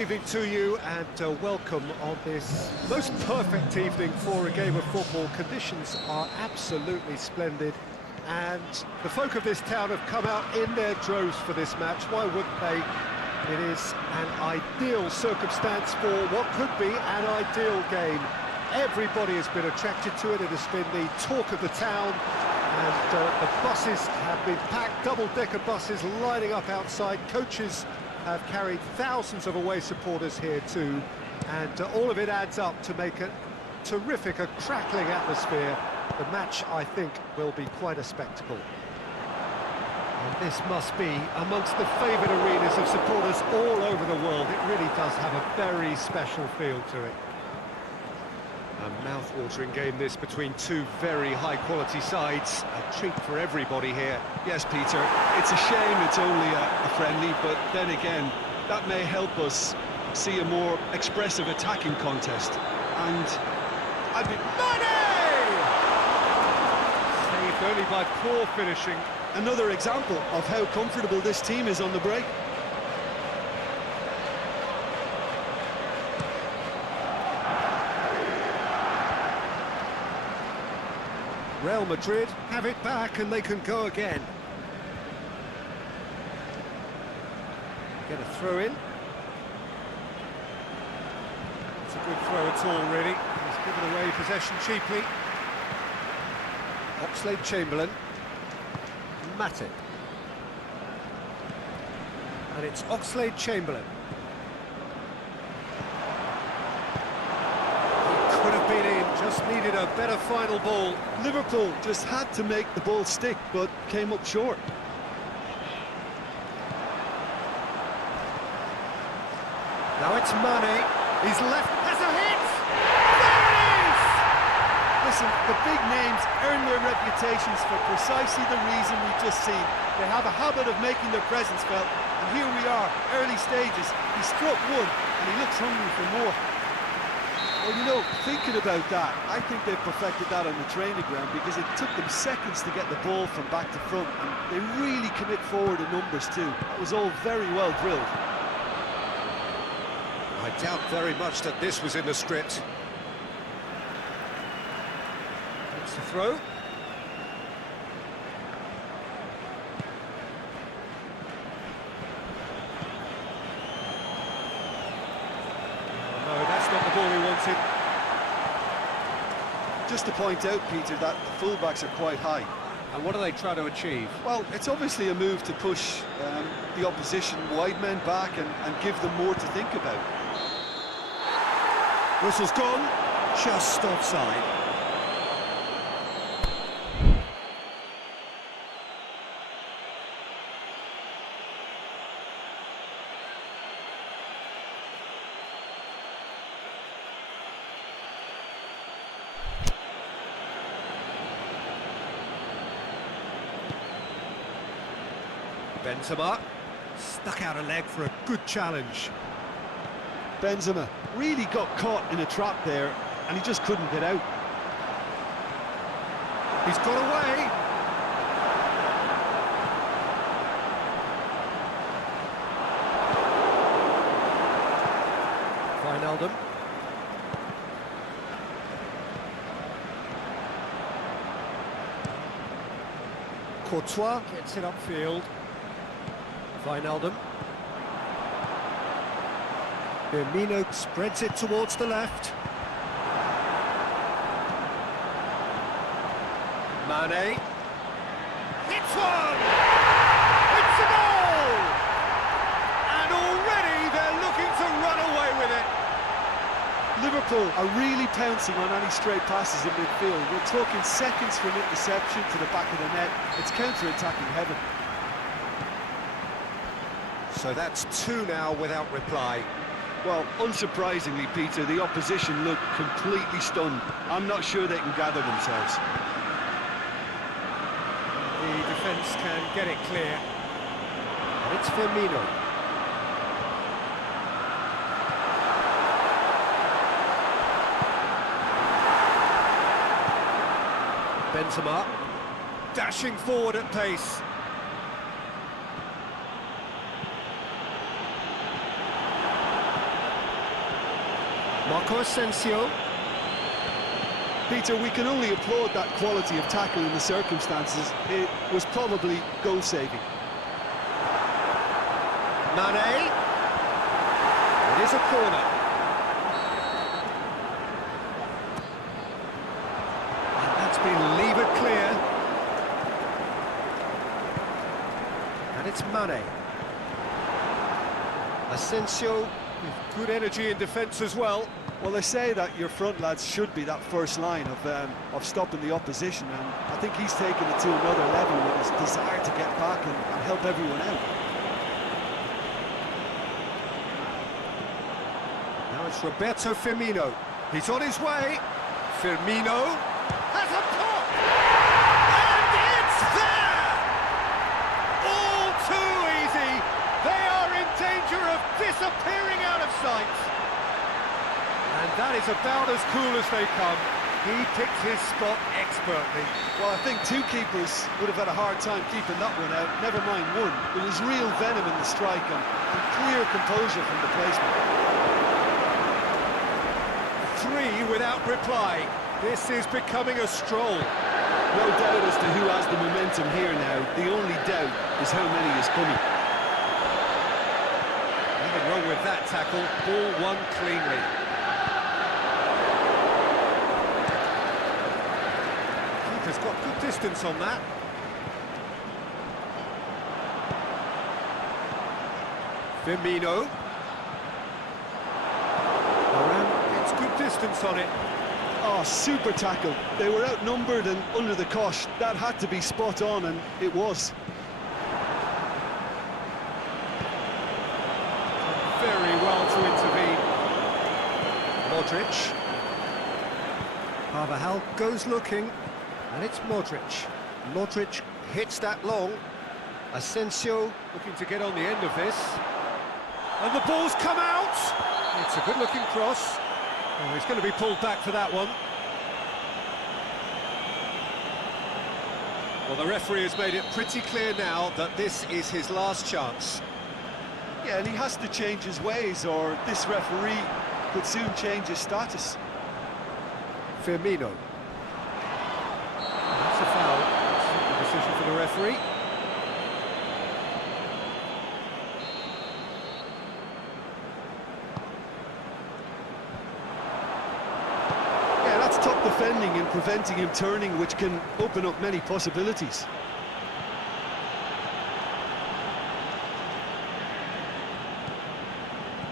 Evening to you and welcome on this most perfect evening for a game of football. Conditions are absolutely splendid and the folk of this town have come out in their droves for this match. Why wouldn't they? It is an ideal circumstance for what could be an ideal game. Everybody has been attracted to it. It has been the talk of the town and the buses have been packed, double-decker buses lining up outside. Coaches have carried thousands of away supporters here too, and all of it adds up to make a terrific, a crackling atmosphere. The match, I think, will be quite a spectacle. And this must be amongst the favoured arenas of supporters all over the world. It really does have a very special feel to it. A mouth-watering game this between two very high-quality sides. A treat for everybody here. Yes, Peter, it's a shame it's only a friendly, but then again, that may help us see a more expressive attacking contest. And I'd be... Saved only by poor finishing. Another example of how comfortable this team is on the break. Real Madrid have it back and they can go again. Get a throw in. It's a good throw at all, really. He's given away possession cheaply. Oxlade-Chamberlain. Matip. And it's Oxlade-Chamberlain. Could have been in, just needed a better final ball. Liverpool just had to make the ball stick, but came up short. Now it's Mane, he's left, has a hit! There it is! Listen, the big names earn their reputations for precisely the reason we've just seen. They have a habit of making their presence felt, and here we are, early stages. He struck one, and he looks hungry for more. Well, you know, thinking about that, I think they've perfected that on the training ground because it took them seconds to get the ball from back to front, and they really commit forward in numbers too. That was all very well drilled. I doubt very much that this was in the script. It's the throw. No, that's not the ball he wanted. Just to point out, Peter, that the fullbacks are quite high. And what are they trying to achieve? Well, it's obviously a move to push the opposition wide men back and give them more to think about. Whistle's gone, just offside. Benzema stuck out a leg for a good challenge. Benzema really got caught in a trap there, and he just couldn't get out. He's got away. Wijnaldum. Courtois gets it upfield. Wijnaldum. Firmino spreads it towards the left. Mane. Hits one! It's a goal! And already they're looking to run away with it. Liverpool are really pouncing on any stray passes in midfield. We're talking seconds from interception to the back of the net. It's counter-attacking heaven. So that's two now without reply. Well, unsurprisingly, Peter, the opposition look completely stunned. I'm not sure they can gather themselves. The defence can get it clear. And it's Firmino. Benzema. Dashing forward at pace. Marco Asensio. Peter, we can only applaud that quality of tackle in the circumstances. It was probably goal-saving. Mane. It is a corner. And that's been levered clear. And it's Mane. Asensio with good energy in defence as well. Well, they say that your front lads should be that first line of stopping the opposition, and I think he's taken it to another level with his desire to get back and help everyone out. Now it's Roberto Firmino. He's on his way. Firmino has a pop! And it's there! All too easy. They are in danger of disappearing out of sight. And that is about as cool as they come. He picked his spot expertly. Well, I think two keepers would have had a hard time keeping that one out, never mind one. There was real venom in the strike and clear composure from the placement. 3 without reply. This is becoming a stroll. No doubt as to who has the momentum here now. The only doubt is how many is coming. Nothing wrong with that tackle. Ball won cleanly. Keeper's got good distance on that. Firmino. It's good distance on it. Oh, super tackle. They were outnumbered and under the cosh. That had to be spot on, and it was. Very well to intervene. Modric. Carvajal goes looking, and it's Modric. Modric hits that long. Asensio looking to get on the end of this. And the ball's come out! It's a good-looking cross. Oh, he's going to be pulled back for that one. Well, the referee has made it pretty clear now that this is his last chance. Yeah, and he has to change his ways, or this referee could soon change his status. Firmino. That's a foul. That's a decision for the referee. Yeah, that's top defending and preventing him turning, which can open up many possibilities.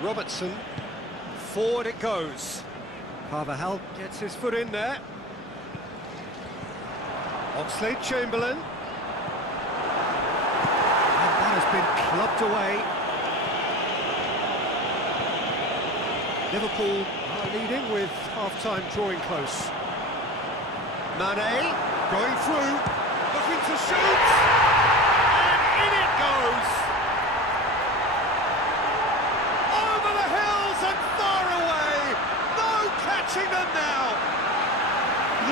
Robertson, forward it goes. Carvajal gets his foot in there. Oxlade-Chamberlain. And that has been clubbed away. Liverpool are leading with half-time drawing close. Mane, going through, looking to shoot! And in it goes! Over the hills and far away! No catching them now!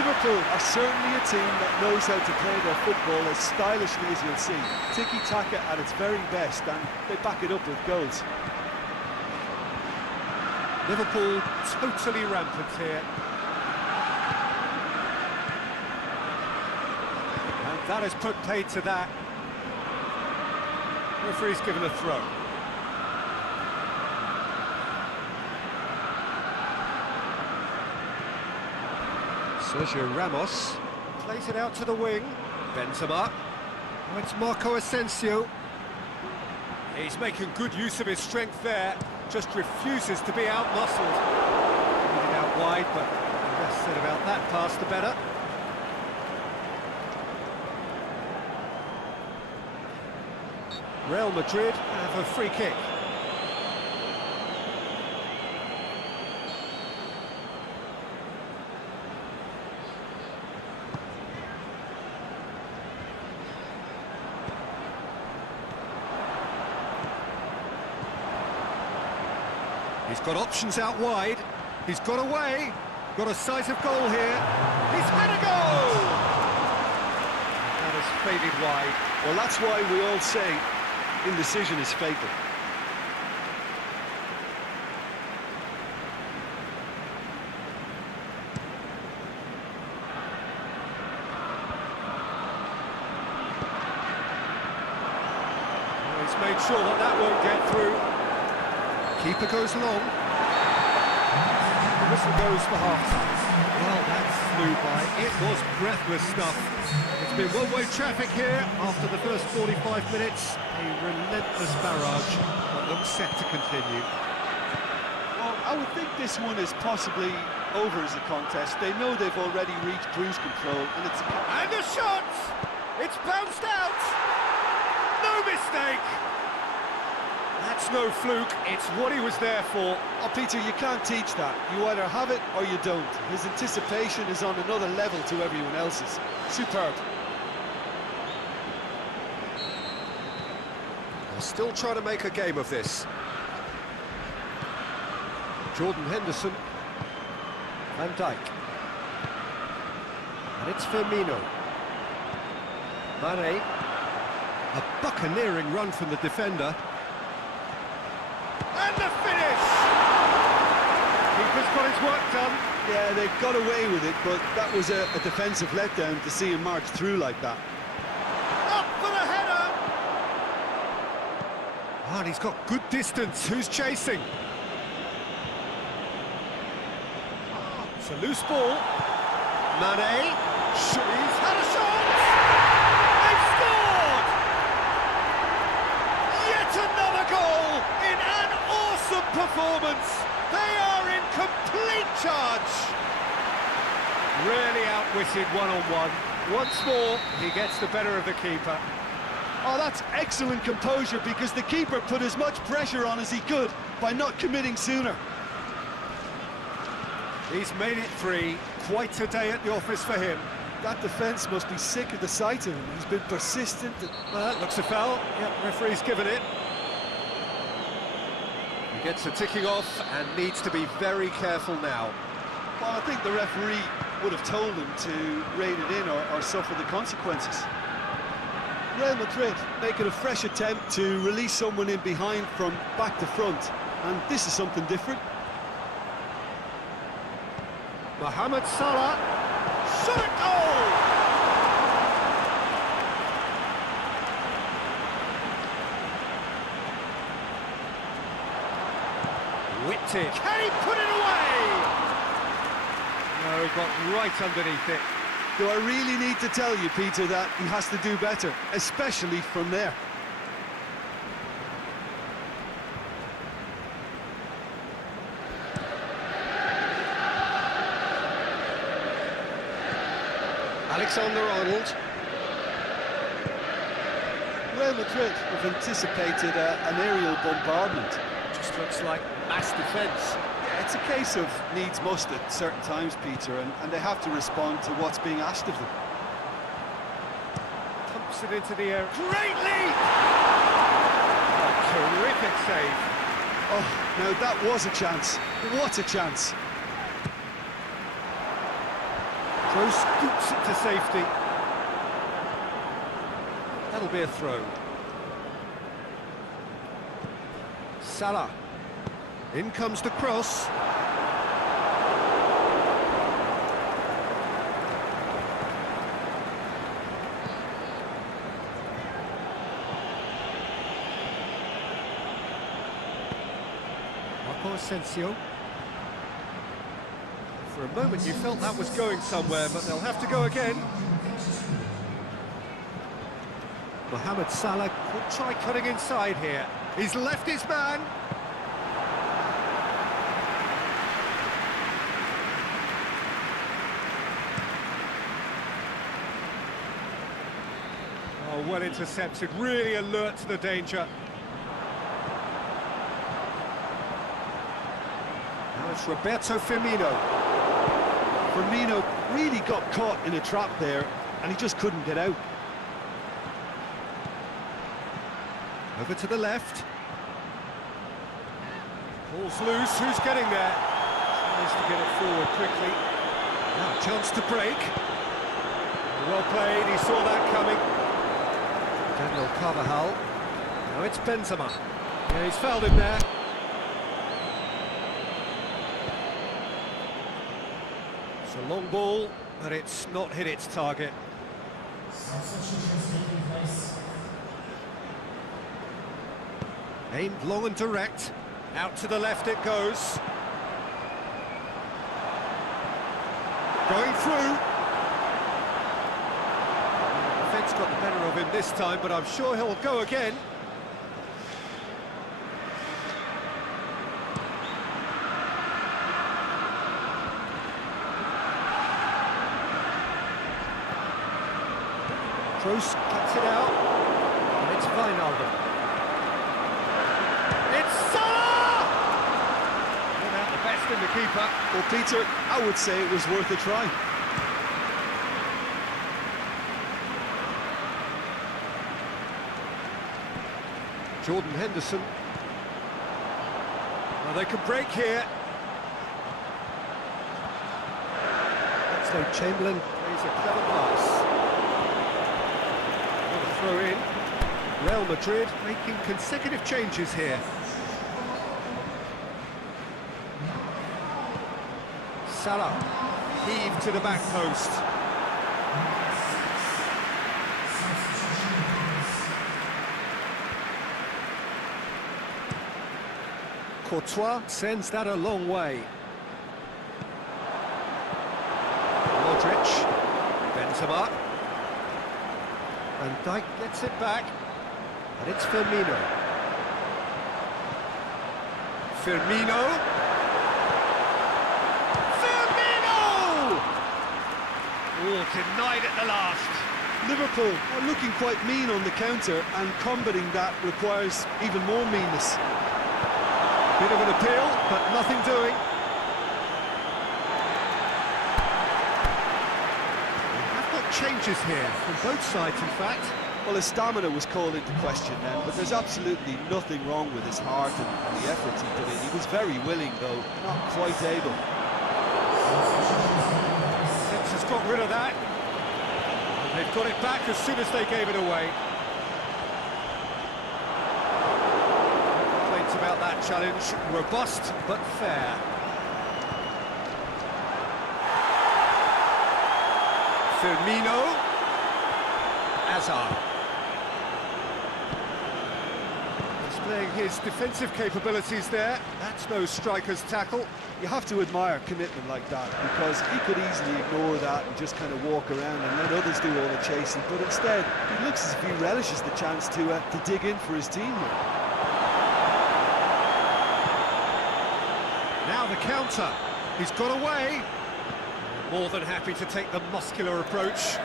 Liverpool are certainly a team that knows how to play their football as stylishly as you'll see. Tiki-taka at its very best, and they back it up with goals. Liverpool totally rampant here. And that has put paid to that. Referee's given a throw. Sergio Ramos plays it out to the wing. Benzema. Oh, it's Marco Asensio. He's making good use of his strength there. Just refuses to be out-muscled. Put it out wide, but the less said about that pass, the better. Real Madrid have a free kick. He's got options out wide. He's got away. Got a sight of goal here. He's had a goal! That has faded wide. Well, that's why we all say indecision is fatal. made sure that that won't get through. Keeper goes long. The whistle goes for half-time. Well, that flew by. It was breathless stuff. It's been one-way traffic here after the first 45 minutes. A relentless barrage that looks set to continue. Well, I would think this one is possibly over as a contest. They know they've already reached cruise control, and it's... And the shot! It's bounced out! No mistake! That's no fluke, it's what he was there for. Oh, Peter, you can't teach that. You either have it or you don't. His anticipation is on another level to everyone else's. Superb. They're still trying to make a game of this. Jordan Henderson. Van Dijk. And it's Firmino. Mane. A buccaneering run from the defender. And the finish! Keeper's got his work done. Yeah, they got away with it, but that was a defensive letdown to see him march through like that. Up for the header! Oh, and he's got good distance. Who's chasing? It's a loose ball. Mane. He's had a shot! They've scored! Yet another goal in an awesome performance. They are in complete charge. Really outwitted one-on-one. Once more, he gets the better of the keeper. Oh, that's excellent composure, because the keeper put as much pressure on as he could by not committing sooner. He's made it 3. Quite a day at the office for him. That defence must be sick of the sight of him. He's been persistent. Well, that looks a foul. Yep, referee's given it. He gets a ticking off and needs to be very careful now. Well, I think the referee would have told him to rein it in or suffer the consequences. Real Madrid making a fresh attempt to release someone in behind from back to front. And this is something different. Mohamed Salah. Shot it goal! Whipped it. Can he put it away? No, he got right underneath it. Do I really need to tell you, Peter, that he has to do better, especially from there? Alexander-Arnold. Real Madrid have anticipated an aerial bombardment. Just looks like mass defence. Yeah, it's a case of needs must at certain times, Peter, and they have to respond to what's being asked of them. Pumps it into the air. Great leap! A terrific save. Oh, now that was a chance. What a chance. Kroos scoops it to safety. That'll be a throw. Salah. In comes the cross. Marco Asensio. For a moment you felt that was going somewhere, but they'll have to go again. Mohamed Salah could try cutting inside here. He's left his man. Oh, well intercepted, really alert to the danger. Now it's Roberto Firmino. Firmino really got caught in a trap there, and he just couldn't get out. Over to the left. Ball's loose, who's getting there? Tries to get it forward quickly. Now a chance to break. Well played, he saw that coming. Daniel Carvajal. Now it's Benzema. Yeah, he's fouled him there. It's a long ball, but it's not hit its target. Aimed long and direct. Out to the left it goes. Going through. Defence got the better of him this time, but I'm sure he'll go again. Kroos cuts it out, and it's Wijnaldum. It's Salah! Without the best in the keeper. Well, Peter, I would say it was worth a try. Jordan Henderson. Well, they can break here. Oxlade-Chamberlain plays a clever pass. Throw in. Real Madrid making consecutive changes here. Salah heaved to the back post. Courtois sends that a long way. Modric, Benzema. Van Dijk gets it back, and it's Firmino. Firmino! Oh, denied at the last. Liverpool are looking quite mean on the counter, and combating that requires even more meanness. Bit of an appeal, but nothing doing. We've got changes here, from both sides in fact. Well, his stamina was called into question then, but there's absolutely nothing wrong with his heart and the effort he put in. He was very willing, though, not quite able. Sense has got rid of that. And they've got it back as soon as they gave it away. Complaints about that challenge, robust but fair. Firmino. Hazard. Displaying his defensive capabilities there. That's no striker's tackle. You have to admire commitment like that, because he could easily ignore that and just kind of walk around and let others do all the chasing, but instead he looks as if he relishes the chance to dig in for his team here. Now the counter. He's got away. More than happy to take the muscular approach.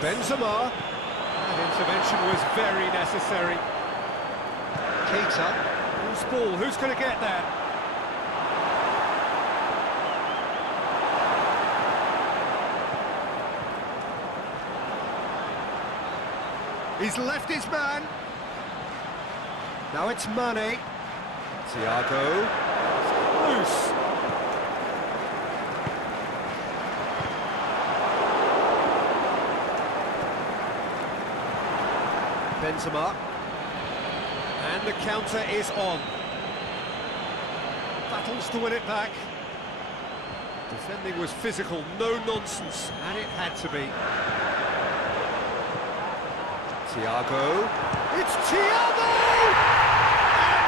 Benzema. That intervention was very necessary. Keita. Loose ball. Who's going to get there? He's left his man. Now it's Mane. Thiago. Loose. Benzema, and the counter is on. Battles to win it back. Defending was physical, no nonsense, and it had to be. Thiago, it's Thiago!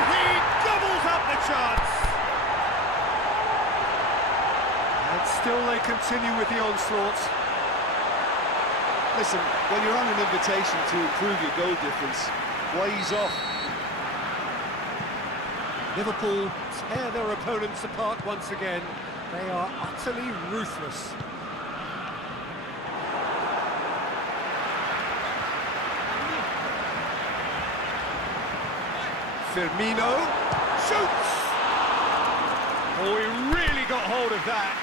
And he gobbles up the chance! And still they continue with the onslaught. Listen, when you're on an invitation to improve your goal difference, why ease off? Liverpool tear their opponents apart once again. They are utterly ruthless. Firmino shoots! Oh, he really got hold of that.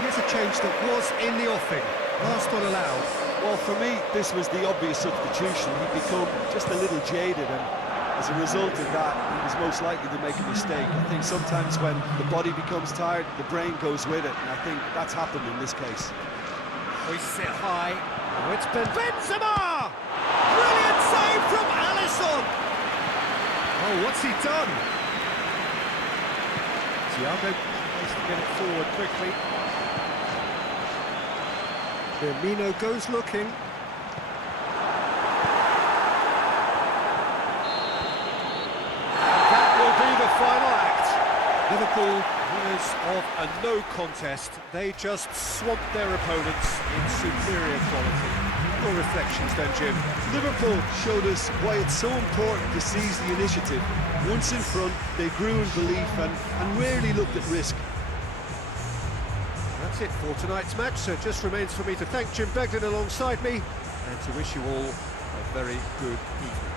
Here's a change that was in the offing. Last one allowed. Well, for me, this was the obvious substitution. He'd become just a little jaded, and as a result of that, he was most likely to make a mistake. I think sometimes when the body becomes tired, the brain goes with it, and I think that's happened in this case. Hoists it high. Oh, it's Benzema! Brilliant save from Alisson! Oh, what's he done? Thiago tries to get it forward quickly. Firmino goes looking. That will be the final act. Liverpool, winners of a no contest, they just swamped their opponents in superior quality. Your reflections then, Jim? Liverpool showed us why it's so important to seize the initiative. Once in front, they grew in belief and rarely looked at risk. That's it for tonight's match, so it just remains for me to thank Jim Beglin alongside me and to wish you all a very good evening.